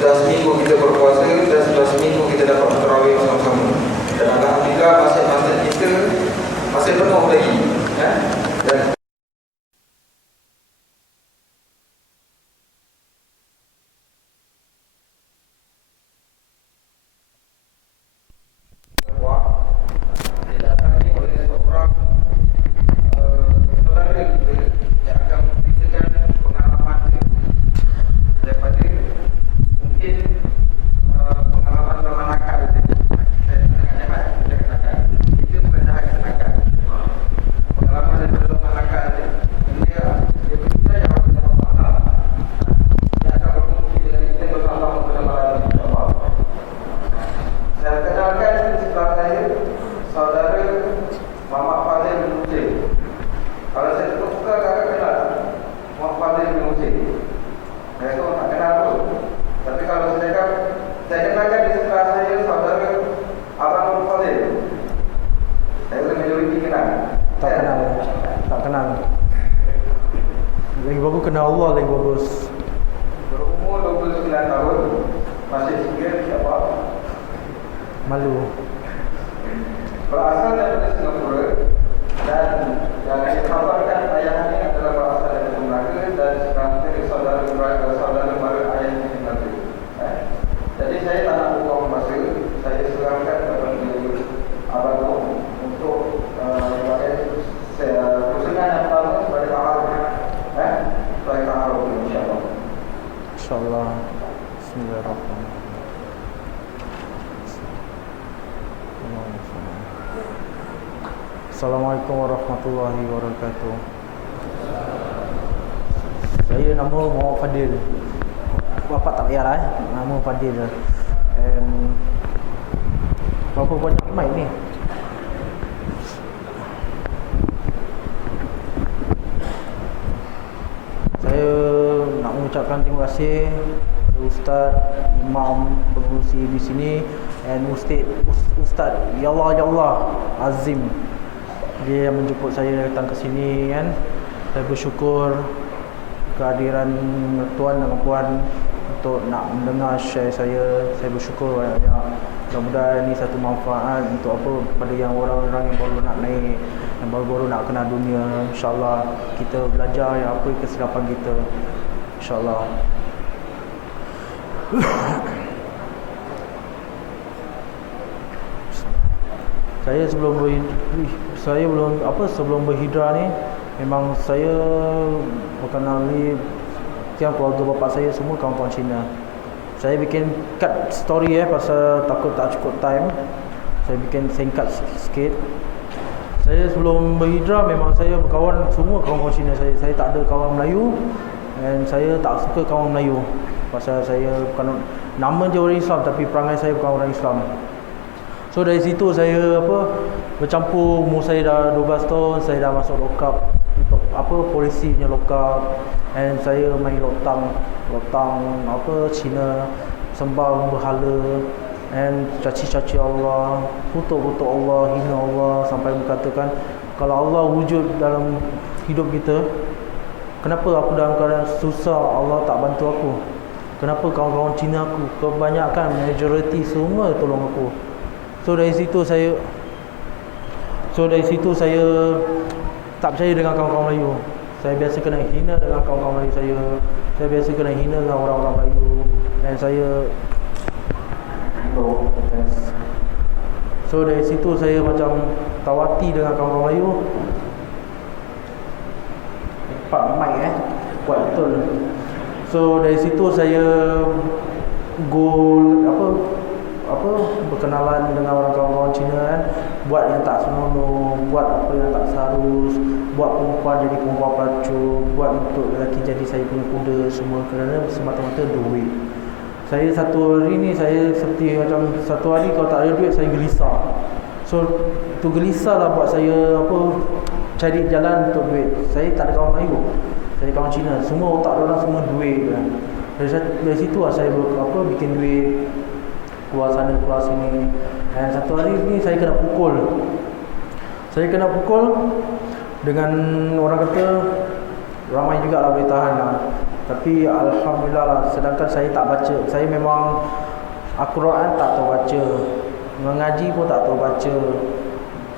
sudah seminggu kita berpuasa dan sudah seminggu kita dapat tarawih bersama-sama. Dan alhamdulillah masjid-masjid kita masih penuh lagi, ya. Dan lagi bagus kenal Allah lagi bagus. berumur 29 tahun, masih single, siapa? Malu. Berasal dari Singapura dan yang dikhabarkan ayahnya adalah berasal dari Melaka dan sekarang jadi saudara mara ayahnya di Melaka. Jadi saya tak nak buang masa, saya serahkan kepada abang untuk sebagai pusingan yang pertama sebagai ta'aruf, sebagai ta'aruf insyaAllah. InsyaAllah. Bismillahirrahmanirrahim. Assalamualaikum warahmatullahi wabarakatuh. Saya nama Muhammad Fadil. Bapak tak payah lah nama Fadil. And berapa banyak mic ni? Saya nak mengucapkan terima kasih kepada Ustaz, Imam, pengurusi di sini, and Ustaz Ya Allah Azim. Dia yang menjemput saya datang ke sini kan. Saya bersyukur kehadiran tuan dan puan untuk nak mendengar share saya. Saya bersyukur banyak-banyak. Mudah-mudahan ini satu manfaat untuk apa pada yang orang-orang yang baru nak naik, yang baru-baru nak kenal dunia. InsyaAllah kita belajar yang apa kesilapan kita, InsyaAllah. Sebelum berhijrah ni memang saya berkenali yang keluarga bapa saya semua kawan-kawan Cina. Saya bikin cut story pasal takut tak cukup time. Saya bikin singkat sikit. Saya sebelum berhijrah memang saya berkawan semua kawan-kawan Cina saya. Saya tak ada kawan Melayu dan saya tak suka kawan Melayu. Pasal saya bukan nama je orang Islam tapi perangai saya bukan orang Islam. So dari situ saya bercampur. Umur saya dah 12 tahun, saya dah masuk lokap untuk polisi punya lokap. And saya main lotang Cina, sembah berhala and caci-caci Allah, kutuk Allah, hina Allah, sampai mengatakan kalau Allah wujud dalam hidup kita, kenapa aku dalam keadaan susah Allah tak bantu aku? Kenapa kawan-kawan Cina aku, kebanyakan majoriti semua tolong aku? So dari situ saya tak percaya dengan kawan-kawan Melayu. Saya biasa kena hina dengan kawan-kawan Melayu saya. Saya biasa kena hina dengan orang-orang Melayu. Dan saya So dari situ saya macam tawati dengan kawan-kawan Melayu. Pak mic kuat betul. So dari situ saya berkenalan dengan orang kawan-kawan Cina kan. Buat yang tak senonoh, buat apa yang tak seharus, buat perempuan jadi perempuan pelacur, buat untuk lelaki jadi saya punya kuda, semua kerana semata-mata duit. Saya satu hari ni saya seperti macam satu hari kalau tak ada duit saya gelisah. So tu gelisah lah buat saya cari jalan untuk duit. Saya tak ada kawan Melayu, saya kawan Cina, semua otak orang semua duit kan. Dari situ lah saya bikin duit, keluar sana keluar sini. Dan satu hari ni saya kena pukul. Dengan orang kata ramai jugalah boleh tahan lah. Tapi alhamdulillah lah, sedangkan saya tak baca. Saya memang Al-Quran tak tahu baca, mengaji pun tak tahu baca,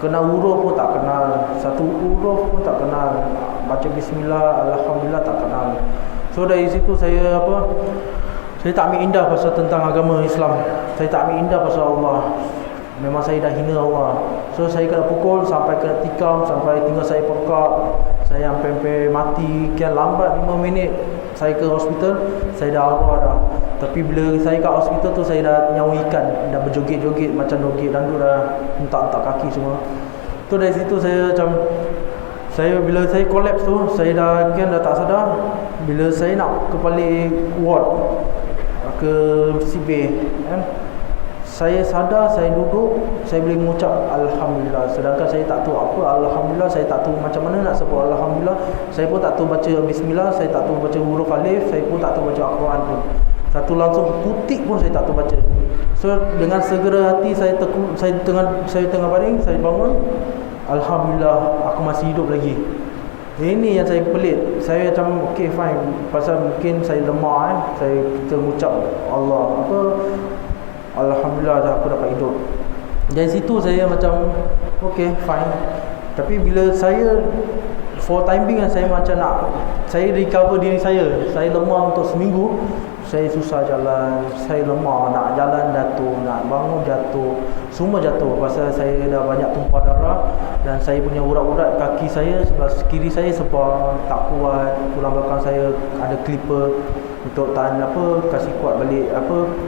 kenal huruf pun tak kenal, satu huruf pun tak kenal, baca bismillah, alhamdulillah tak kenal. So dari situ saya saya tak ambil indah pasal tentang agama Islam. Saya tak ambil indah pasal Allah. Memang saya dah hina Allah. So saya kena pukul sampai kena tikam, sampai tinggal saya pekak, saya sampai mati. Kian lambat 5 minit saya ke hospital, saya dah arwah dah. Tapi bila saya kat hospital tu, saya dah nyawa ikan, dah berjoget-joget macam joget dandu, dah hentak-hentak kaki semua. Tu dari situ saya macam, bila saya collapse tu, saya dah tak sadar. Bila saya nak ke balik ward, ke sick bay kan, saya sadar, saya duduk, saya boleh mengucap alhamdulillah. Sedangkan saya tak tahu apa alhamdulillah, saya tak tahu macam mana nak sebut alhamdulillah. Saya pun tak tahu baca bismillah, saya tak tahu baca huruf alif, saya pun tak tahu baca Al-Quran pun. Satu langsung putik pun saya tak tahu baca. So dengan segera hati saya tengah baring, saya bangun, alhamdulillah aku masih hidup lagi. Ini yang saya pelik. Saya macam okay fine, pasal mungkin saya lemah saya mengucap Allah alhamdulillah dah aku dapat hidup. Dari situ saya macam okay fine. Tapi bila saya for time being, saya macam saya recover diri saya. Saya lemah untuk seminggu. Saya susah jalan, saya lemah, nak jalan jatuh, nak bangun jatuh, semua jatuh. Pasal saya dah banyak tumpah darah, dan saya punya urat-urat kaki saya sebelah kiri saya sebab tak kuat. Tulang belakang saya ada clipper untuk tahan kasih kuat balik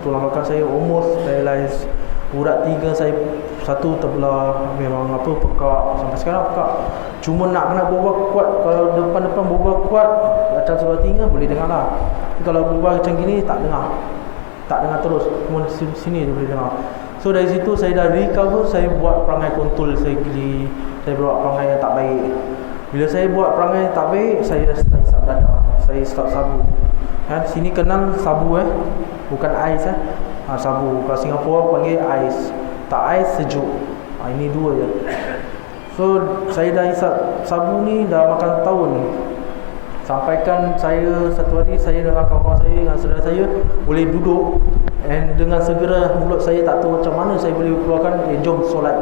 tulang belakang saya almost paralyzed. Urat 3 saya satu terbelah, memang pekak, sampai sekarang pekak. Cuma nak kena berbual kuat. Kalau depan-depan berbual kuat macam sebelah 3 boleh dengar lah. Tapi kalau berbual macam gini tak dengar terus. Cuma sini dia boleh dengar. So dari situ saya dah recover. Saya buat perangai kontol, saya buat perangai yang tak baik. Bila saya buat perangai yang tak baik, saya dah start isap dadah, saya start sabu. Sini kenal sabu bukan ais sabu. Kalau Singapura panggil ais. Tak ais, sejuk. Ini dua je. So saya dah isap sabu ni dah makan tahun. Sampaikan saya satu hari, saya dengan kawan saya, dengan saudara saya boleh duduk, and dengan segera mulut saya tak tahu macam mana saya boleh keluarkan, jom solat.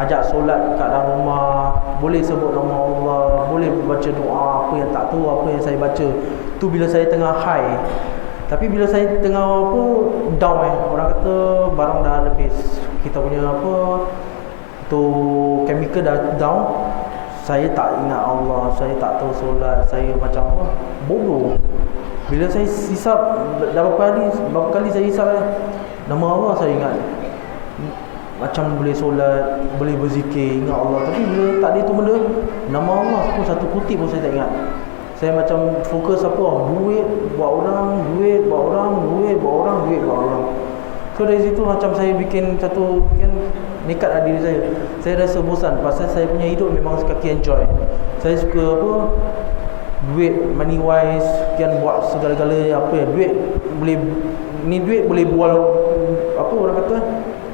Ajak solat kat dalam rumah, boleh sebut nama Allah, boleh baca doa, apa yang tak tahu, apa yang saya baca. Tu bila saya tengah high. Tapi bila saya tengah down orang kata barang dah habis, kita punya tu chemical dah down. Saya tak ingat Allah, saya tak tahu solat, saya macam bodoh. Bila saya hisap, berapa kali saya hisap nama Allah, saya ingat. Macam boleh solat, boleh berzikir, ingat Allah. Tapi bila tak ada tu benda, nama Allah pun satu kutip pun saya tak ingat. Saya macam fokus duit buat orang, duit buat orang, duit buat orang, duit buat orang. So dari situ macam saya bikin nekat lah diri saya. Saya rasa bosan pasal saya punya hidup memang kaki enjoy. Saya suka duit, money wise, buat segala-galanya duit boleh buat orang kata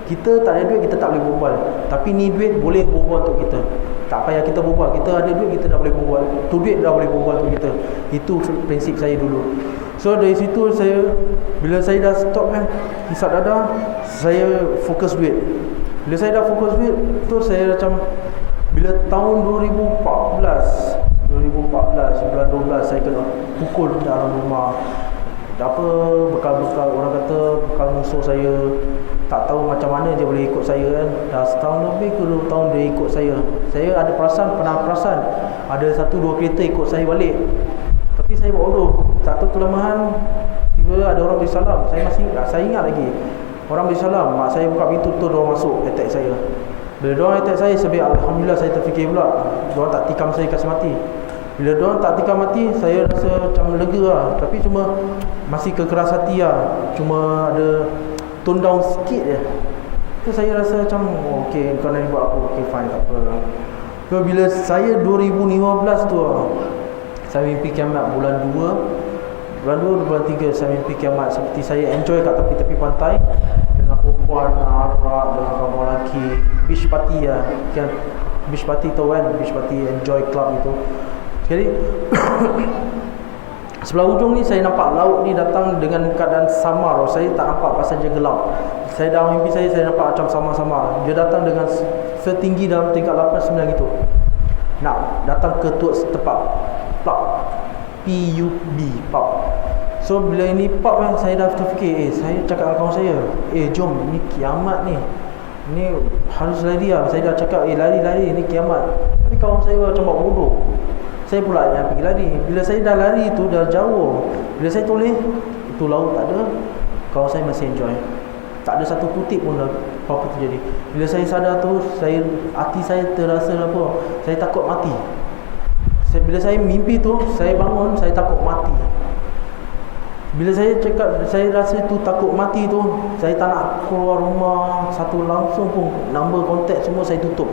kita tak ada duit, kita tak boleh berbual. Tapi ni duit boleh berbual untuk kita. Tak payah kita berbual, kita ada duit, kita dah boleh berbual. Tu duit dah boleh berbual untuk kita. Itu prinsip saya dulu. So dari situ bila saya dah stop hisap dadah, saya fokus duit. Bila saya dah fokus duit tu, saya macam bila tahun 2014 bulan 12 saya kena pukul dalam rumah. Bekal-bekal orang kata bekal musuh saya, tak tahu macam mana dia boleh ikut saya Dah setahun lebih ke 2 tahun dia ikut saya. Saya ada pernah perasan ada 1-2 kereta ikut saya balik. Tapi saya bodoh, satu kelemahan, tiba ada orang beri salam. Saya ingat lagi, orang beri salam, mak saya buka pintu tu, diorang masuk attack saya. Bila diorang attack saya, alhamdulillah saya terfikir pula diorang tak tikam saya kasih mati. Bila diorang tak tikam mati, saya rasa macam lega lah. Tapi cuma masih kekeras hati lah. Cuma ada tone down sikit je. Tu saya rasa macam okay, kau nak buat aku, okay fine, tak apa. So bila saya 2015 tu saya mimpi kiamat bulan 2, bulan 3 saya mimpi kiamat. Seperti saya enjoy kat tepi-tepi pantai dengan perempuan, arak, dengan kawan lelaki, beach party lah. Beach party tu kan, beach party enjoy club itu. Jadi Sebelah hujung ni saya nampak laut ni datang dengan keadaan samar. Saya tak nampak pasal dia gelap. Saya dalam mimpi saya nampak macam samar-samar. Dia datang dengan setinggi dalam tingkat 8 9 gitu. Nak datang ke tepat. Pub. P-U-B. Pub. So bila ini pub kan, saya dah terfikir, saya cakap dengan kawan saya, jom, ni kiamat ni. Ni harus lari lah. Saya dah cakap, lari, ni kiamat. Tapi kawan saya macam buat bodoh. Saya pula yang pergi lari. Bila saya dah lari tu dah jauh. Bila saya toleh, itu laut tak ada. Kawan saya masih enjoy. Tak ada satu kutip pun apa-apa terjadi. Bila saya sadar tu, hati saya terasa apa? Saya takut mati. Bila saya mimpi tu, saya bangun, saya takut mati. Bila saya cakap, saya rasa tu takut mati tu, saya tak nak keluar rumah satu langsung pun. Nombor kontak semua saya tutup.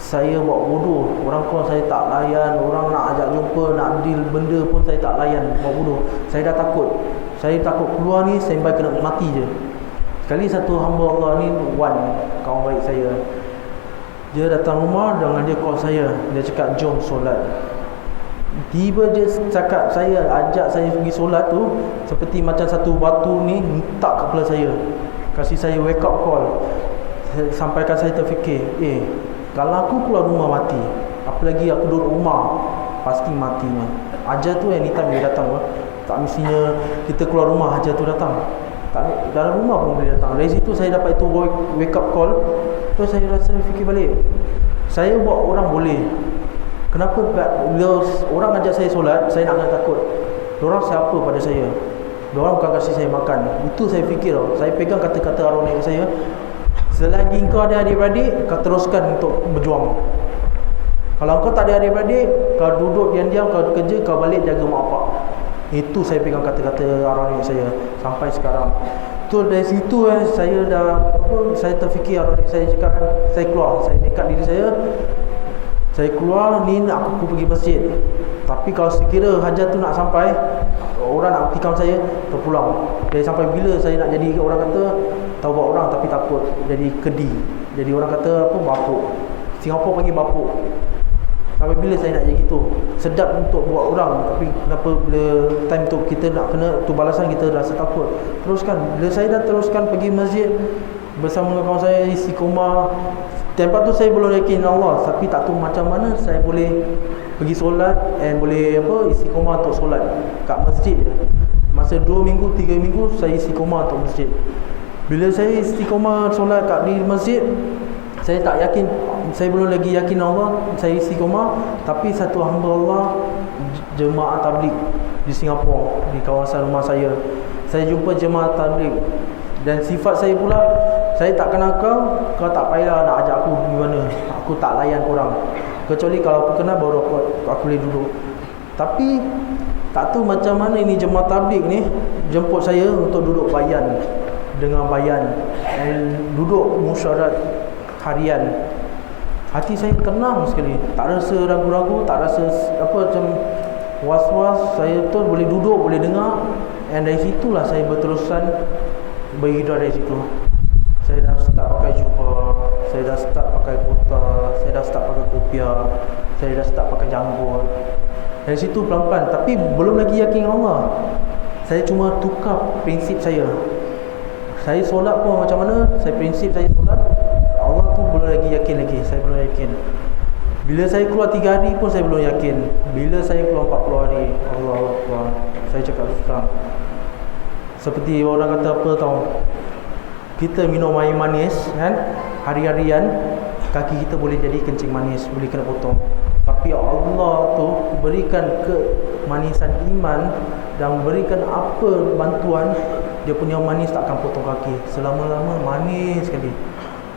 Saya buat bodoh. Orang call saya tak layan. Orang nak ajak jumpa, nak deal benda pun saya tak layan. Buat bodoh. Saya dah takut. Saya takut keluar ni, saya kena mati je. Sekali satu hamba Allah ni, Wan, kawan baik saya, dia datang rumah dengan dia call saya. Dia cakap jom solat. Tiba je cakap saya, ajak saya pergi solat tu, seperti macam satu batu ni hentak kepala saya. Kasih saya wake up call. Sampaikan saya terfikir, kalau aku keluar rumah mati, apalagi aku duduk rumah, pasti matinya. Ajar tu anytime dia datang. Tak mestinya kita keluar rumah ajar tu datang. Tak, dalam rumah pun boleh datang. Dari situ saya dapat itu wake up call. Terus saya rasa fikir balik, saya buat orang boleh. Kenapa bila orang ajak saya solat, saya nak kena takut? Diorang siapa pada saya? Diorang bukan kasih saya makan. Itu saya fikir. Saya pegang kata-kata arwah nenek saya, selagi kau ada adik-beradik, kau teruskan untuk berjuang. Kalau kau tak ada adik-beradik, kau duduk diam-diam, kau kerja, kau balik jaga mak bapak. Itu saya pegang kata-kata arwah nenek saya sampai sekarang. Tu dari situ saya dah saya terfikir, arwah nenek saya cakap, saya keluar, saya nekat diri saya keluar ni, aku pergi masjid. Tapi kalau sekira hajat tu nak sampai, orang nak tikam saya, terpulang. Jadi sampai bila saya nak jadi, orang kata tahu buat orang tapi takut, jadi kedi. Jadi orang kata apa, bapuk. Singapura panggil bapuk. Sampai bila saya nak jadi gitu? Sedap untuk buat orang, tapi kenapa bila time tu kita nak kena tu balasan, kita rasa takut. Teruskan. Bila saya dah teruskan pergi masjid bersama dengan kawan saya istiqomah. Tempat tu saya belum yakin Allah, tapi tak tahu macam mana saya boleh pergi solat and boleh istiqomah untuk solat kat masjid je. Masa 2 minggu 3 minggu saya istiqomah untuk masjid. Bila saya istiqomah solat kat di masjid, saya tak yakin, saya belum lagi yakin Allah, saya istiqomah. Tapi satu hamba Allah jemaah tabligh di Singapura, di kawasan rumah saya jumpa jemaah tabligh. Dan sifat saya pula, saya tak kenal kau tak payah nak ajak aku pergi mana. Aku tak layan korang. Kecuali kalau aku kenal baru aku boleh duduk. Tapi tak tahu macam mana ini jemaah tabligh ni jemput saya untuk duduk bayan dengan bayan dan duduk musyawarah harian. Hati saya tenang sekali, tak rasa ragu-ragu, tak rasa macam was-was. Saya tu boleh duduk, boleh dengar. Dan dari situlah saya berterusan berhijrah. Dari situ saya dah start pakai jubah, saya dah start pakai kota, saya dah start pakai kopiah, saya dah start pakai janggut. Dari situ pelan-pelan, tapi belum lagi yakin Allah. Saya cuma tukar prinsip saya. Saya solat pun macam mana, saya prinsip saya solat, Allah tu belum lagi yakin lagi, saya belum yakin. Bila saya keluar 3 hari pun saya belum yakin. Bila saya keluar 40 hari, Allah Akbar, saya cakap susah. Seperti orang kata apa tau, kita minum air manis kan, hari-harian, kaki kita boleh jadi kencing manis, boleh kena potong. Tapi Allah tu berikan kemanisan iman dan berikan apa bantuan, dia punya manis tak akan potong kaki. Selama-lama manis sekali.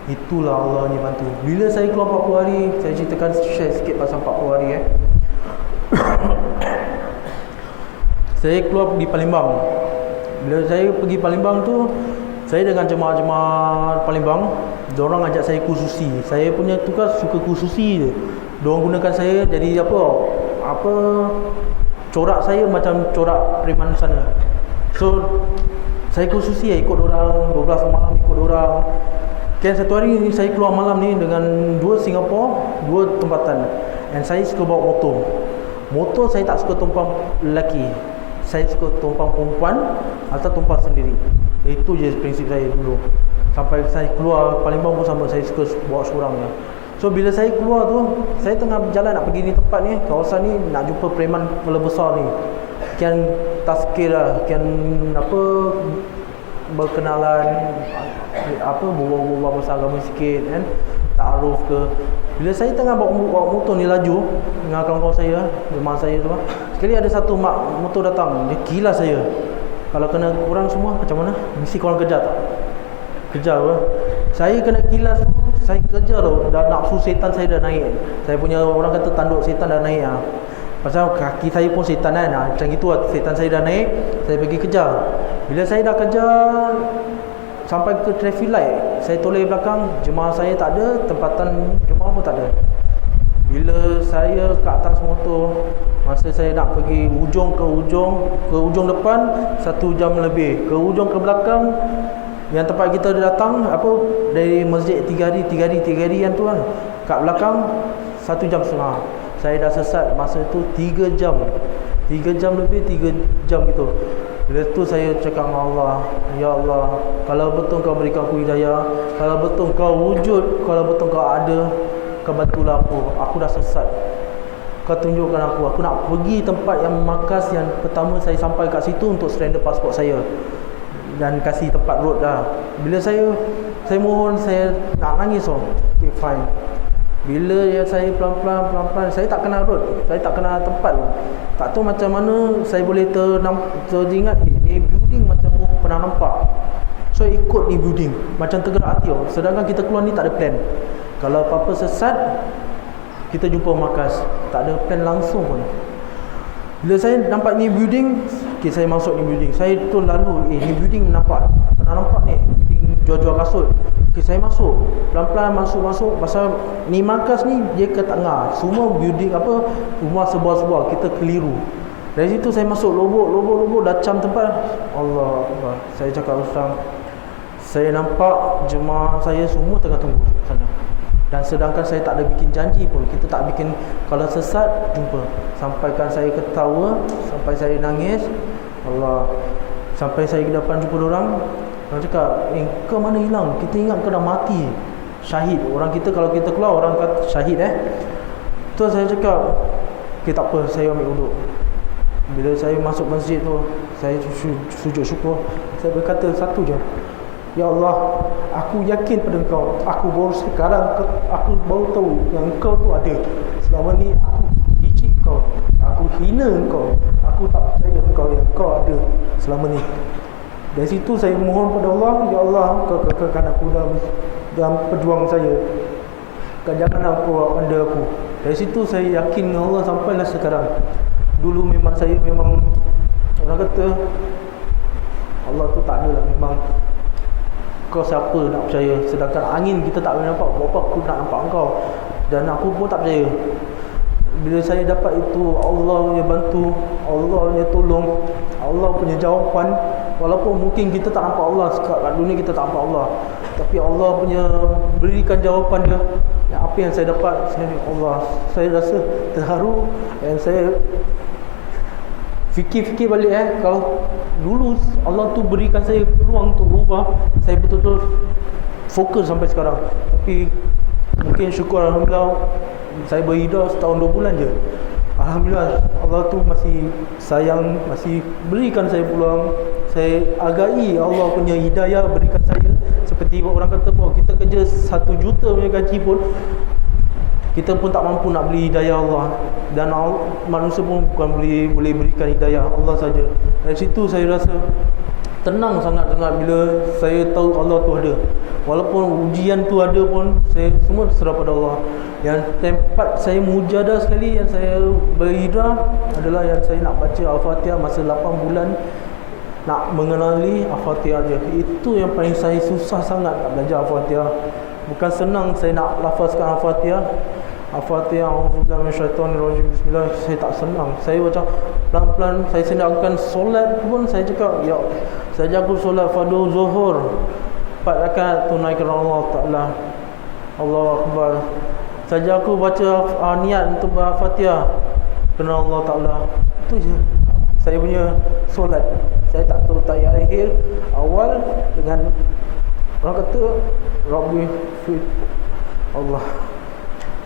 Itulah Allah ni bantu. Bila saya keluar 40 hari, saya ceritakan, share sikit pasal 40 hari Saya keluar di Palembang. Bila saya pergi Palembang tu, saya dengan jemaah-jemaah Palembang, diorang ajak saya kursusi. Saya punya tugas suka kursusi je. Diorang gunakan saya jadi corak saya macam corak preman sana. So saya kursusi ikut diorang, 12 malam ikut diorang. Kan satu hari ni saya keluar malam ni dengan 2 Singapura, 2 tempatan. And saya suka bawa motor. Motor saya tak suka tumpang lelaki, saya suka tumpang perempuan atau tumpang sendiri. Itu je prinsip saya dulu. Sampai saya keluar Palembang pun sama, saya suka bawa seorang je. So bila saya keluar tu, saya tengah berjalan nak pergi ni tempat ni, kawasan ni, nak jumpa preman kepala besar ni. Kian tazkir lah, kian apa, berkenalan, apa, berbual-bual pasal agama sikit kan, ta'aruf ke. Bila saya tengah bawa motor ni laju dengan kawan-kawan saya, rumah saya tu, sekali ada satu mak motor datang, dia gila saya. Kalau kena korang semua macam mana? Mesti korang kejar tak? Kejar apa? Saya kena kilas, saya kejar tau. Dah nafsu setan saya dah naik. Saya punya, orang kata tanduk setan dah naik lah. Pasal kaki saya pun setan kan, macam gitu lah. Setan saya dah naik, saya pergi kejar. Bila saya dah kejar sampai ke traffic light, saya toleh belakang, jemaah saya tak ada, tempatan jemaah pun tak ada. Bila saya ke atas motor, masa saya nak pergi ujung ke ujung depan 1 jam lebih, ke ujung ke belakang yang tempat kita datang, apa, dari masjid 3 hari yang tu kan, kat belakang 1 jam setengah. Saya dah sesat masa tu 3 jam lebih, 3 jam gitu. Bila tu saya cakap dengan Allah, ya Allah, kalau betul kau berikan aku hidayah, kalau betul kau wujud, kalau betul kau ada, kau bantulah aku dah sesat. Kau tunjukkan aku nak pergi tempat yang markas yang pertama saya sampai kat situ untuk surrender pasport saya dan kasih tempat road dah. Bila saya mohon, saya nak nangis okay, fine. Bila ya saya pelan-pelan, saya tak kenal road, saya tak kenal tempat. Tak tahu macam mana saya boleh teringat ni building macam pernah nampak. So ikut ni building, macam tergerak hati. Sedangkan kita keluar ni tak ada plan. Kalau apa-apa sesat, kita jumpa markas, tak ada plan langsung pun. Bila saya nampak ni building, okay, saya masuk ni building. Saya tu lalu, ni building pernah nampak ni, jual-jual kasut. Okay, saya masuk, pelan-pelan masuk. Pasal ni markas ni dia ke tengah, semua building apa, rumah sebuah-sebuah, kita keliru. Dari situ saya masuk lobok, dah cam tempat. Allah Akbar. Saya cakap terus, saya nampak jemaah saya semua tengah tunggu sana. Dan sedangkan saya tak ada bikin janji pun, kita tak bikin kalau sesat jumpa. Sampaikan saya ketawa, sampai saya nangis. Allah, sampai saya ke depan jumpa orang cakap, kau mana hilang? Kita ingat kau dah mati, syahid. Orang kita kalau kita keluar, orang kata syahid Tu saya cakap, okay, tak apa, saya ambil wuduk. Bila saya masuk masjid tu, saya sujud syukur. Saya berkata satu je, ya Allah, aku yakin pada Engkau. Aku baru tahu yang Engkau tu ada. Selama ni aku licik Engkau, aku hina Engkau, aku tak percaya Engkau yang Engkau ada selama ni. Dari situ saya mohon pada Allah, ya Allah, Engkau kekalkan aku dalam perjuangan saya. Jangan Engkau anda aku. Dari situ saya yakin dengan Allah sampailah sekarang. Dulu saya memang orang kata Allah tu tak ada lah, memang kau siapa nak percaya. Sedangkan angin kita tak boleh nampak, apa aku nak nampak engkau. Dan aku pun tak percaya. Bila saya dapat itu, Allah punya bantu, Allah punya tolong, Allah punya jawapan. Walaupun mungkin kita tak nampak Allah, kat dunia kita tak nampak Allah, tapi Allah punya berikan jawapan dia. Apa yang saya dapat, saya rasa terharu. Dan saya fikir balik kalau dulu Allah tu berikan saya peluang untuk ubah, saya betul-betul fokus sampai sekarang. Tapi mungkin syukur Alhamdulillah, saya berhijrah setahun 2 bulan je. Alhamdulillah, Allah tu masih sayang, masih berikan saya peluang. Saya hargai Allah punya hidayah berikan saya. Seperti orang kata, kita kerja 1 juta punya gaji pun, kita pun tak mampu nak beli hidayah Allah. Dan manusia pun bukan boleh berikan hidayah, Allah saja. Dari situ saya rasa tenang sangat-sangat bila saya tahu Allah tu ada. Walaupun ujian tu ada pun, saya semua serah pada Allah. Yang tempat saya mujadah sekali, yang saya berhijrah adalah yang saya nak baca Al-Fatihah masa 8 bulan. Nak mengenali Al-Fatihah je. Itu yang paling saya susah sangat nak belajar Al-Fatihah. Bukan senang saya nak lafazkan Al-Fatihah. Al-Fatihah, a'udzubillahi minasyaitonirrajim, bismillah. Saya tak senang. Saya macam pelan-pelan, saya sedangkan solat pun saya cakap, ya, saya jaga solat fardu zuhur 4 rakaat tunaikan Allah Ta'ala. Allahu Akbar. Saja aku baca niat untuk Al-Fatihah, kerana Allah Ta'ala. Itu je saya punya solat. Saya tak tahu tahiyat akhir awal dengan orang kata Rabbi fi Allah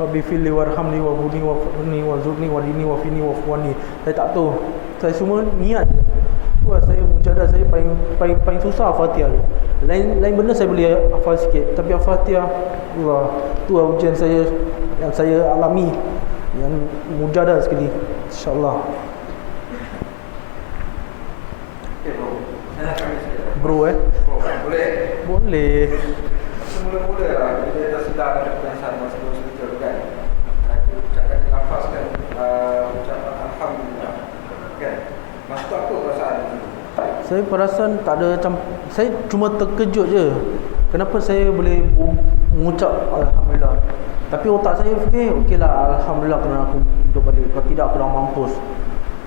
Rabbi fili warhamni wa buni wa furni wa zurni wa dini wa fini wa fuani. Saya tak tahu. Saya semua niat je. Tu lah saya mujadah. Saya paling susah Al-Fatihah. Lain benda saya boleh hafal sikit, tapi Al-Fatihah Allah, tu lah ujian saya yang saya alami, yang mujadah sekali. InsyaAllah. Okay bro, saya nak kami sikit. Bro Boleh? boleh. Semula-mula lah bila dah sedar ada perasaan masa hospital kan, kita ucapkan nafaskan ucapan Alhamdulillah kan. Masa tu apa perasaan itu? Saya perasan tak ada macam, saya cuma terkejut je kenapa saya boleh mengucap Alhamdulillah. Tapi otak saya fikir okeylah, Alhamdulillah kerana aku hidup balik, kalau tidak aku dah mampus.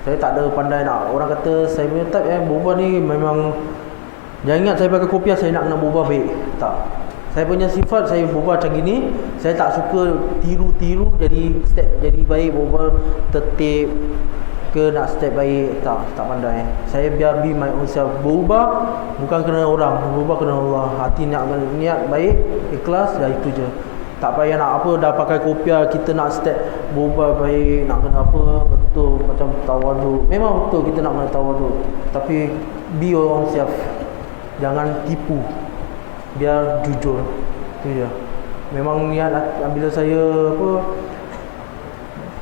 Saya tak ada pandai nak, orang kata saya punya type berubah ni memang, jangan ingat saya pakai kopiah saya nak kena berubah baik. Tak, saya punya sifat saya berubah macam gini. Saya tak suka tiru-tiru jadi step jadi baik, berubah tertib ke nak step baik. Tak pandai. Saya biar be my own self. Berubah bukan kerana orang, berubah kerana Allah. Hati niat baik, ikhlas, dah itu je. Tak payah nak apa, dah pakai kopiah kita nak step berubah baik, nak kena apa, betul macam tawaduk. Memang betul kita nak kena tawaduk, tapi be your own self. Jangan tipu, biar jujur. Itu je. Memang niat bila saya apa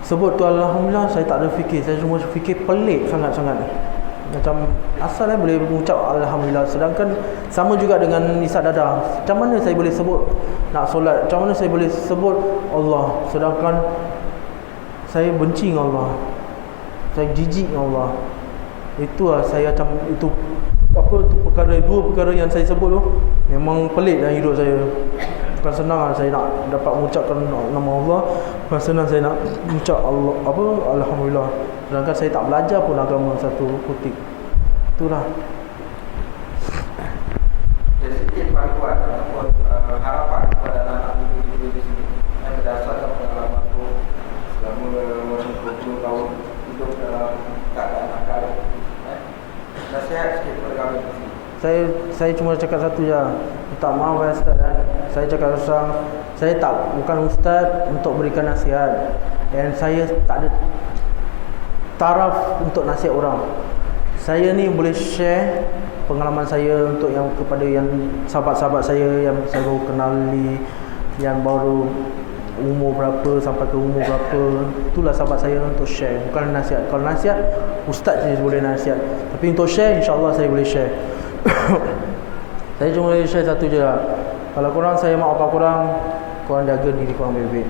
sebut tu Alhamdulillah, saya tak ada fikir. Saya cuma fikir pelik sangat-sangat. Macam asal boleh mengucap Alhamdulillah. Sedangkan sama juga dengan isap dadah. Macam mana saya boleh sebut nak solat? Macam mana saya boleh sebut Allah sedangkan saya benci dengan Allah, saya jijik dengan Allah? Itulah saya macam itu. Apa tu perkara, dua perkara yang saya sebut tu memang pelik dalam hidup saya. Bukan senang lah saya nak dapat mengucapkan nama Allah. Bukan senang saya nak mengucap Allah apa Alhamdulillah. Sedangkan saya tak belajar pun agama satu kutip. Itulah. Jadi sikit bantuan ataupun harapan kepada anak-anak ibu-ibu di sini yang berdasarkan pengalaman tu selama 20 tahun hidup dalam keadaan nakal. Nasihat sikit kepada kami di sini. Saya cuma cakap satu je. Minta maaf ya Ustaz kan. Saya cakap terus, saya bukan Ustaz untuk berikan nasihat, dan saya tak ada taraf untuk nasihat orang. Saya ni boleh share pengalaman saya untuk yang kepada yang sahabat-sahabat saya yang saya baru kenali, yang baru umur berapa sampai ke umur berapa. Itulah sahabat saya untuk share, bukan nasihat. Kalau nasihat Ustaz je boleh nasihat, tapi untuk share insya-Allah saya boleh share. Saya cuma boleh share satu je lah. Kalau korang saya mak bapak korang jaga diri korang baik-baik.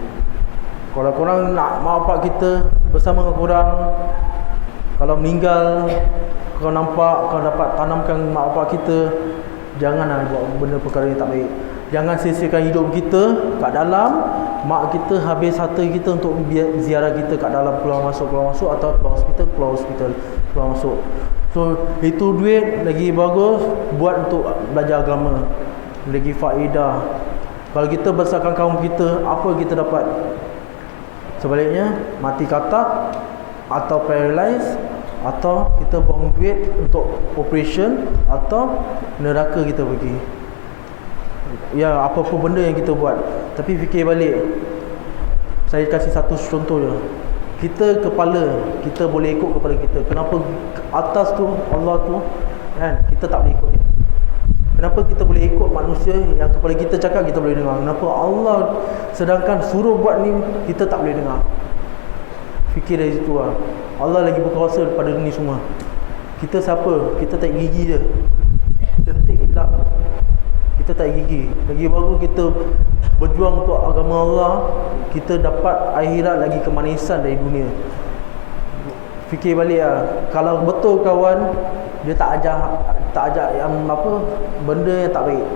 Kalau korang nak mak bapak kita bersama dengan korang, kalau meninggal kau nampak kau dapat tanamkan mak bapak kita, janganlah buat benda perkara yang tak baik. Jangan sia-siakan hidup kita kat dalam. Mak kita habis harta kita untuk ziarah kita kat dalam, keluar masuk atau keluar hospital keluar masuk. So itu duit lagi bagus buat untuk belajar agama, lagi faedah. Kalau kita besarkan kaum kita, apa kita dapat? Sebaliknya mati katak atau paralyzed, atau kita buang duit untuk operation, atau neraka kita pergi. Ya, apa-apa benda yang kita buat. Tapi fikir balik. Saya kasih satu contoh je. Kita kepala, kita boleh ikut kepala kita. Kenapa atas tu, Allah tu kan, kita tak boleh ikut dia? Kenapa kita boleh ikut manusia yang kepala kita cakap kita boleh dengar? Kenapa Allah sedangkan suruh buat ni kita tak boleh dengar? Fikir dari situ lah. Allah lagi berkuasa pada ni semua. Kita siapa? Kita tak gigi je, jentik hilang. Kita tak gigi. Lagi baru kita berjuang untuk agama Allah, kita dapat akhirat lagi kemanisan dari dunia. Fikir balik lah. Kalau betul kawan dia tak ajak yang apa benda yang tak baik.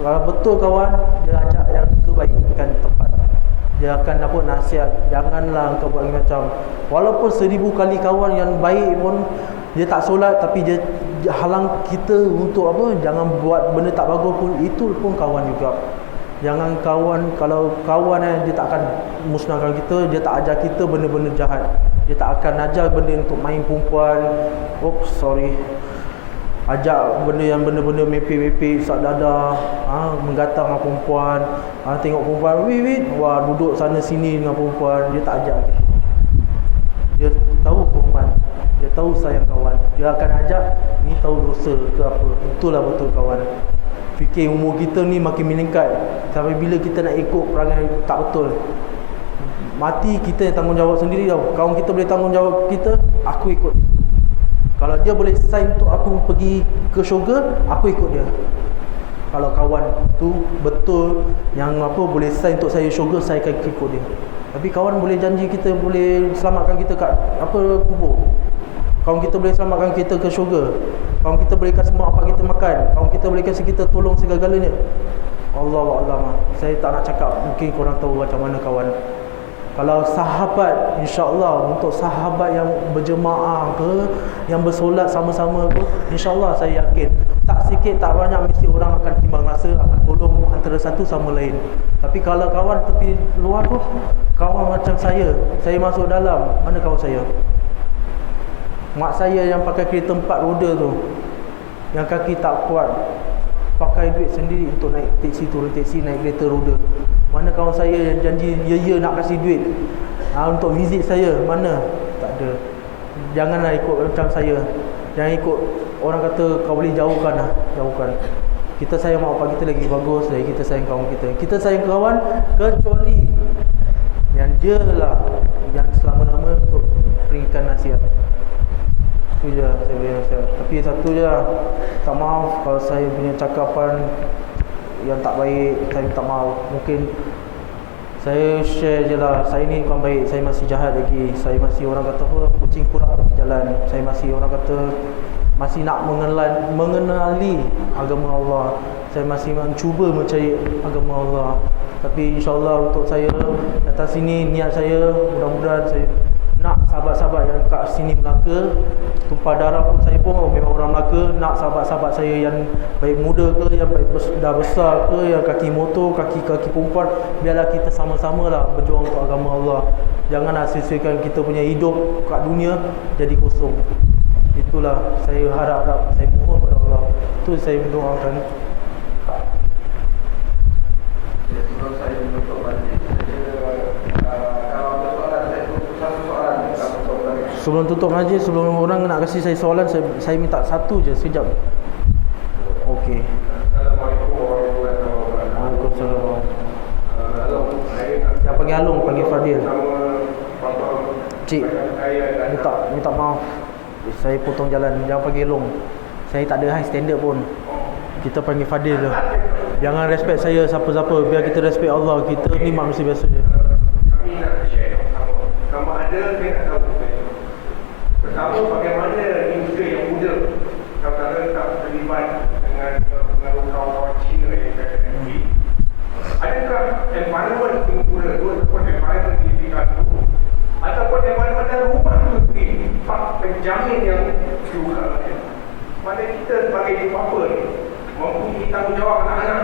Kalau betul kawan dia ajak yang kebaikan tempat, dia akan apa nasihat. Janganlah kau buat macam, walaupun 1000 kali kawan yang baik pun dia tak solat, tapi dia halang kita untuk apa, jangan buat benda tak bagus pun, itu pun kawan juga. Jangan kawan, kalau kawan dia tak akan musnahkan kita, dia tak ajar kita benda-benda jahat. Dia tak akan ajar benda untuk main perempuan. Oops, sorry. Ajak benda yang benda-benda mepek-mepek, sak dadah, menggatang dengan perempuan, tengok perempuan, wait, wah duduk sana sini dengan perempuan. Dia tak ajak gitu. Dia tahu hormat, dia tahu sayang kawan. Dia akan ajak ni tahu dosa ke apa. Itulah betul kawan. Fikir umur kita ni makin meningkat, sampai bila kita nak ikut perangai tak betul. Mati kita yang tanggungjawab sendiri tau. Kawan kita boleh tanggungjawab kita, aku ikut. Kalau dia boleh sign untuk aku pergi ke syurga, aku ikut dia. Kalau kawan tu betul yang boleh sign untuk saya syurga, saya akan ikut dia. Tapi kawan boleh janji kita boleh selamatkan kita kat kubur. Kawan kita boleh selamatkan kita ke syurga. Kawan kita boleh kasih mak bapak kita makan. Kawan kita boleh kasih kita tolong segala-galanya. Allahuakbar. Saya tak nak cakap, mungkin korang tahu macam mana kawan. Kalau sahabat, insya-Allah untuk sahabat yang berjemaah ke, yang bersolat sama-sama ke, insya-Allah saya yakin tak sikit tak banyak mesti orang akan timbang rasa, akan tolong antara satu sama lain. Tapi kalau kawan tepi luar tu, kawan macam saya masuk dalam, mana kawan saya? Mak saya yang pakai kereta 4 roda tu, yang kaki tak kuat, pakai duit sendiri untuk naik teksi, turun teksi, naik kereta roda. Mana kawan saya yang janji ya nak kasih duit untuk visit saya? Mana? Tak ada. Janganlah ikut macam saya. Jangan ikut orang kata kau boleh jauhkan. Kita sayang mak bapak kita lagi bagus dari kita sayang kawan kita. Kita sayang kawan kecuali yang dia lah yang selama-lama untuk berikan nasihat. Itu je saya boleh nasihat. Tapi satu je lah, tak maaf kalau saya punya cakapan yang tak baik, saya minta maaf. Mungkin saya share je lah, saya ni bukan baik, saya masih jahat lagi. Saya masih orang kata kucing kurang tepi jalan. Saya masih orang kata masih nak mengenali agama Allah. Saya masih mencuba mencari agama Allah. Tapi insya-Allah untuk saya datang sini, niat saya mudah-mudahan saya nak sahabat-sahabat yang kat sini Melaka, tumpah darah pun saya pun memang orang Melaka. Nak sahabat-sahabat saya yang baik muda ke, yang baik dah besar ke, yang kaki motor, kaki perempuan, biarlah kita sama-sama lah berjuang untuk agama Allah. Janganlah sia-siakan kita punya hidup kat dunia jadi kosong. Itulah saya harap, saya mohon kepada Allah. Itu saya berdoakan. Sebelum saya menutup majlis, sebelum tutup majlis, sebelum orang nak kasih saya soalan, saya minta satu je, sekejap. Okey. Assalamualaikum warahmatullahi wabarakatuh. Waalaikumsalam. Yang panggil Alung, panggil Fadil. Cik, minta maaf, saya potong jalan. Jangan panggil Long. Saya tak ada high standard pun. Kita panggil Fadil je. Jangan respect saya siapa-siapa. Biar kita respect Allah. Kita ni manusia biasa je. Kami nak share sama ada saya nak tahu. Pertama, bagaimana industri yang muda kalau tak terlibat dengan pengaruh kawan-kawan Cina yang kata negeri. Adakah environment Singapura tu ataupun environment didikan tu ataupun environment dalam rumah tu sendiri penjamin yang juga. Mana kita sebagai ibu bapa ni mempunyai tanggungjawab anak-anak.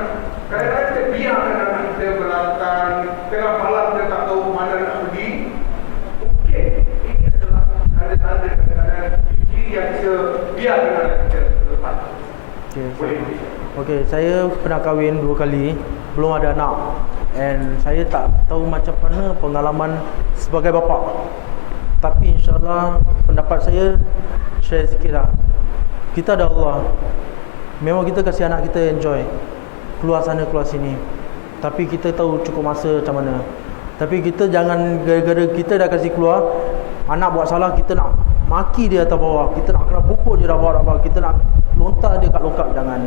Kadang-kadang kita biarkan anak kita berlantang, tengah malam kita tak tahu mana nak pergi. Mungkin ini adalah tanda-tanda kadang-kadang ciri yang kita biarkan anak kita lepas. Okey, saya pernah kahwin 2 kali, belum ada anak. And saya tak tahu macam mana pengalaman sebagai bapa. Tapi insyaAllah pendapat saya share sikit lah. Kita ada Allah. Memang kita kasih anak kita enjoy, keluar sana keluar sini. Tapi kita tahu cukup masa macam mana. Tapi kita jangan gara-gara kita dah kasih keluar, anak buat salah kita nak maki dia atas bawah, kita nak kena pukul dia dah bawah, kita nak lontar dia kat lokap. Jangan.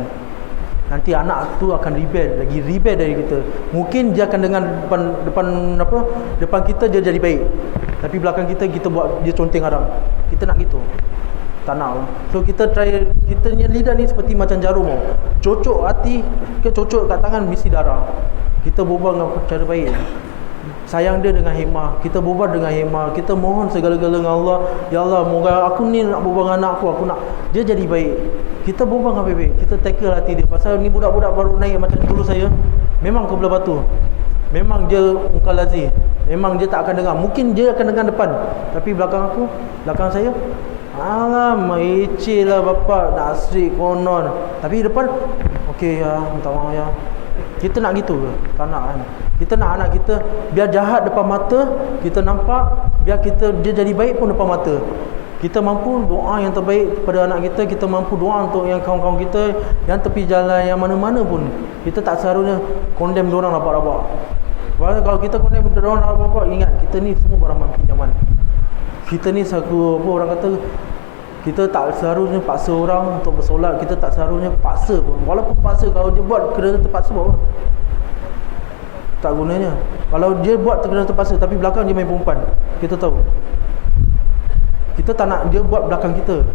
Nanti anak tu akan rebel dari kita. Mungkin dia akan dengan depan kita dia jadi baik, tapi belakang kita buat dia conteng haram. Kita nak gitu? Tak nak. So kita try, kita punya lidah ni seperti macam jarum. Cocok hati ke cocok kat tangan mesti darah. Kita berbual dengan cara baik. Sayang dia dengan hikmah. Kita berbual dengan hikmah. Kita mohon segala-galanya dengan Allah. Ya Allah, moga aku ni nak berbual dengan anak aku nak dia jadi baik. Kita berbual dengan baik-baik. Kita tackle hati dia. Pasal ni budak-budak baru naik macam dulu saya. Memang kebelah batu. Memang dia ungkal lazi. Memang dia tak akan dengar. Mungkin dia akan dengar depan, tapi belakang saya, alamak, leceh lah bapak, nak street konon. Tapi depan, okey ya, minta maaf ya. Kita nak gitu ke? Tak nak kan? Kita nak anak kita biar jahat depan mata kita nampak, biar dia jadi baik pun depan mata. Kita mampu doa yang terbaik kepada anak kita, kita mampu doa untuk yang kawan-kawan kita yang tepi jalan, yang mana-mana pun. Kita tak seharusnya condemn diorang rapat-rapat. Kalau kita condemn diorang rapat-rapat, ingat kita ni semua barang pinjaman. Kita ni satu, apa orang kata, kita tak seharusnya paksa orang untuk bersolat. Kita tak seharusnya paksa pun. Walaupun paksa, kalau dia buat kena terpaksa buat apa? Tak gunanya. Kalau dia buat kena terpaksa tapi belakang dia main perempuan, kita tahu. Kita tak nak dia buat belakang kita.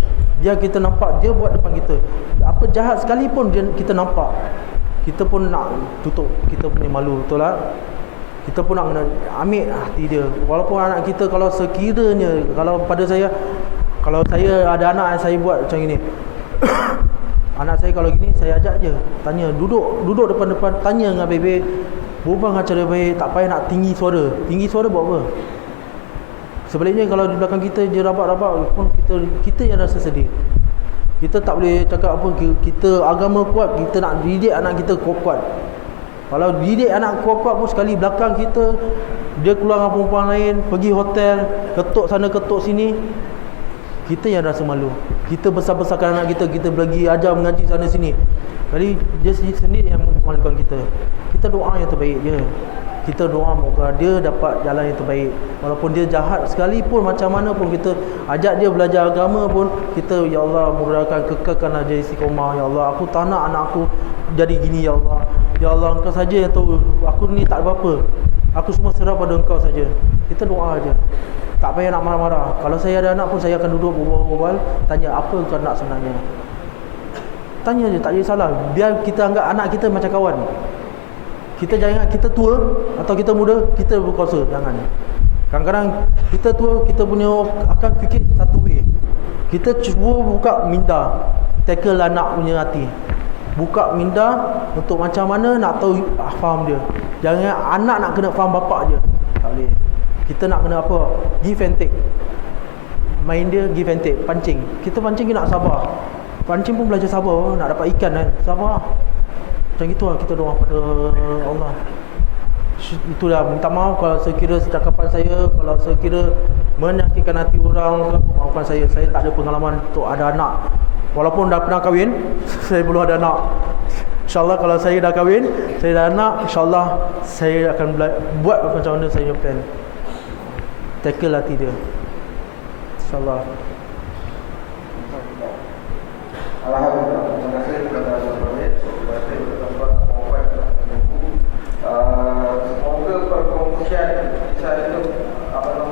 Kita nampak dia buat depan kita. Apa jahat sekalipun kita nampak, kita pun nak tutup kita punya malu, betul tak? Kita pun nak ambil hati dia. Walaupun anak kita, kalau sekiranya, kalau pada saya, kalau saya ada anak, saya buat macam ini. Anak saya kalau gini, saya ajak je, tanya, duduk depan-depan, tanya dengan baik-baik, berbual dengan cara baik, tak payah nak tinggi suara buat apa? Sebaliknya kalau di belakang kita dia rabat-rabat pun, kita yang rasa sedih. Kita tak boleh cakap apa, kita agama kuat, kita nak didik anak kita kuat-kuat. Kalau didik anak kuat-kuat pun, sekali belakang kita dia keluar dengan perempuan lain, pergi hotel, ketuk sana ketuk sini, kita yang rasa malu. Kita besar-besarkan anak kita, kita lagi ajar mengaji sana sini. Jadi dia sendiri yang memalukan kita. Kita doa yang terbaik je. Kita doa moga dia dapat jalan yang terbaik. Walaupun dia jahat sekalipun, macam mana pun, kita ajak dia belajar agama pun, kita, ya Allah, mudahkan, kekalkanlah dia istiqomah. Ya Allah, aku tak nak anak aku jadi gini, ya Allah. Ya Allah, Engkau saja yang tahu. Aku ni tak apa-apa. Aku semua serah pada Engkau saja. Kita doa aja. Tak payah nak marah-marah. Kalau saya ada anak pun, saya akan duduk berbual-bual, tanya apa kau nak sebenarnya. Tanya je, tak jadi salah. Biar kita anggap anak kita macam kawan. Kita jangan kita tua atau kita muda, kita berkuasa. Jangan. Kadang-kadang kita tua, kita punya akan fikir satu way. Kita cuba buka minda, tackle anak punya hati. Buka minda untuk macam mana nak tahu faham dia. Jangan anak nak kena faham bapak je. Tak boleh. Kita nak kena apa? Give and take. Main dia give and take, pancing. Kita pancing kita nak sabar. Pancing pun belajar sabar. Nak dapat ikan kan, sabar. Macam itulah kita doa pada Allah. Itulah, minta maaf kalau sekira cakapan saya, kalau sekira menyakitkan hati orang, maafkan saya. Saya tak ada pengalaman untuk ada anak. Walaupun dah pernah kahwin, saya belum ada anak. InsyaAllah kalau saya dah kahwin, saya dah anak, InsyaAllah saya akan buat macam mana saya plan. Tackle hati dia, InsyaAllah. Alhamdulillah. Terima kasih kepada Al-Fatihah. Terima kasih kepada Al-Fatihah. Semoga perkongsian kisah itu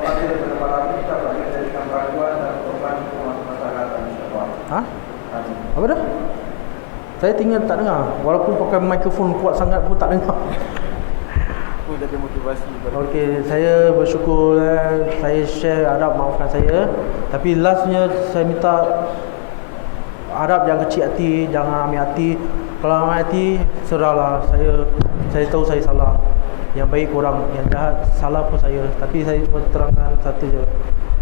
hadir pada malam ini dapat menjadikan panduan dan perubahan untuk masyarakat, insyaAllah. Apa dah? Saya tinggal tak dengar. Walaupun pakai mikrofon kuat sangat pun tak dengar. Pun dah ada motivasi. Okey, saya bersyukur saya share, harap maafkan saya. Tapi lastnya saya minta harap jangan kecil hati, jangan ambil hati. Kalau ambil hati, serahlah. Saya tahu saya salah. Yang baik korang, yang jahat salah pun saya. Tapi saya cuma terangkan satu je.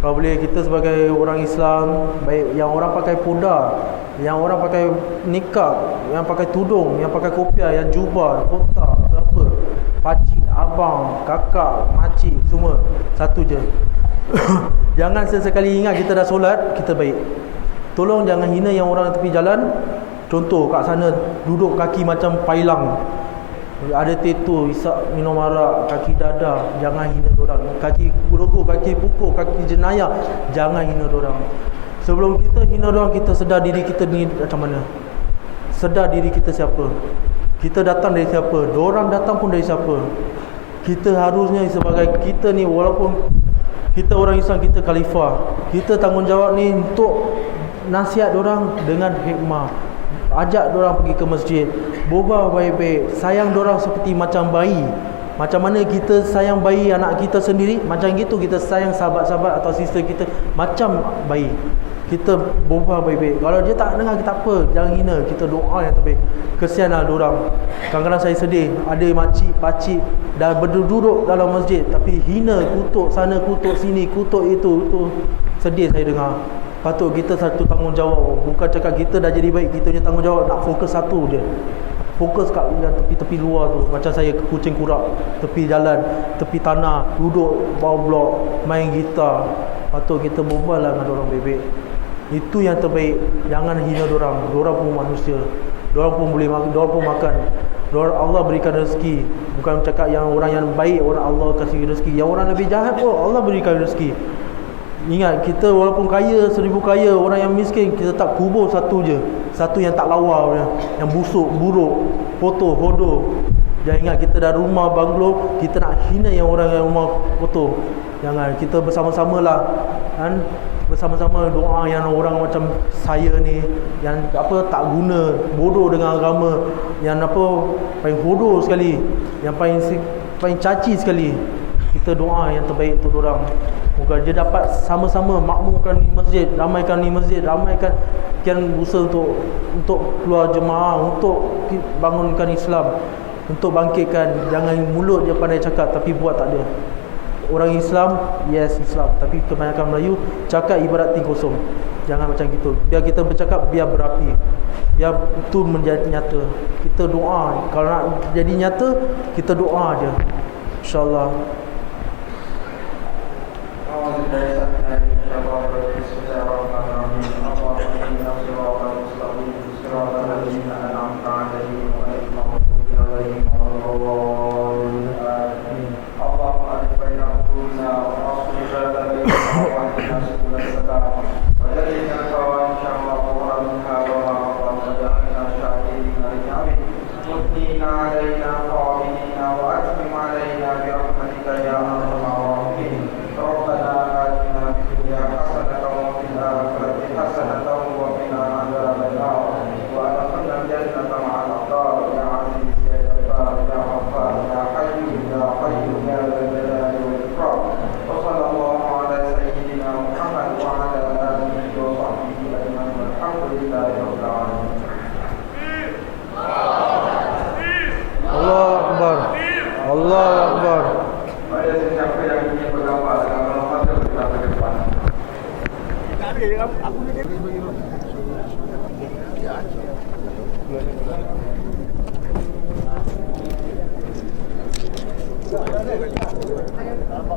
Kalau boleh, kita sebagai orang Islam, baik yang orang pakai pudar, yang orang pakai nikab, yang pakai tudung, yang pakai kopiah, yang jubah, kota, apa, pakcik, abang, kakak, makcik, semua satu je. Jangan sesekali ingat kita dah solat, kita baik. Tolong jangan hina yang orang tepi jalan. Contoh kat sana duduk kaki macam pailang, ada tattoo, isap minum arak, kaki dada, jangan hina dorang. Kaki rokok, kaki pukul, kaki jenayah, jangan hina dorang. Sebelum kita hina dorang, kita sedar diri kita ni macam mana. Sedar diri kita siapa. Kita datang dari siapa, dorang datang pun dari siapa. Kita harusnya sebagai kita ni, walaupun kita orang Islam, kita khalifah, kita tanggungjawab ni untuk nasihat dorang dengan hikmah. Ajak dorang pergi ke masjid, berbual baik-baik, sayang dorang seperti macam bayi. Macam mana kita sayang bayi anak kita sendiri, macam gitu kita sayang sahabat-sahabat atau sister kita macam bayi. Kita berbual baik-baik. Kalau dia tak dengar kita apa, jangan hina, kita doa yang terbaik. Kesianlah diorang. Kadang-kadang saya sedih, ada makcik, pakcik dah berduduk dalam masjid tapi hina, kutuk sana, kutuk sini, kutuk itu sedih saya dengar. Patut kita satu tanggungjawab. Bukan cakap kita dah jadi baik, kita punya tanggungjawab nak fokus satu je. Fokus kat yang tepi-tepi luar tu. Macam saya ke Kucing Kurak, tepi jalan, tepi tanah, duduk bawah blok, main gitar. Patut kita berbual lah dengan orang baik-baik. Itu yang terbaik. Jangan hina dorang. Dorang pun manusia. Dorang pun boleh makan, dorang pun makan. Dorang Allah berikan rezeki. Bukan cakap yang orang yang baik orang Allah kasih rezeki. Yang orang lebih jahat pun Allah berikan rezeki. Ingat, kita walaupun kaya, 1000 kaya, orang yang miskin kita tak kubur satu je. Satu yang tak lawa, yang busuk, buruk, kotor, hodoh. Jangan ingat kita dah rumah banglo, kita nak hina yang orang yang rumah kotor. Jangan, kita bersama-sama lah kan? Bersama-sama doa yang orang macam saya ni, yang apa tak guna, bodoh dengan agama, yang apa paling bodoh sekali, yang paling caci sekali. Kita doa yang terbaik untuk orang. Moga dia dapat sama-sama makmurkan ni masjid, ramaikan ni masjid, ramaikan kian usaha untuk keluar jemaah, untuk bangunkan Islam, untuk bangkitkan. Jangan mulut dia pandai cakap tapi buat tak ada. Orang Islam, yes Islam, tapi kebanyakan Melayu cakap ibarat ting kosong. Jangan macam gitu. Biar kita bercakap, biar berapi, biar itu menjadi nyata. Kita doa. Kalau nak jadi nyata, kita doa aja. InsyaAllah.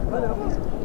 Ada.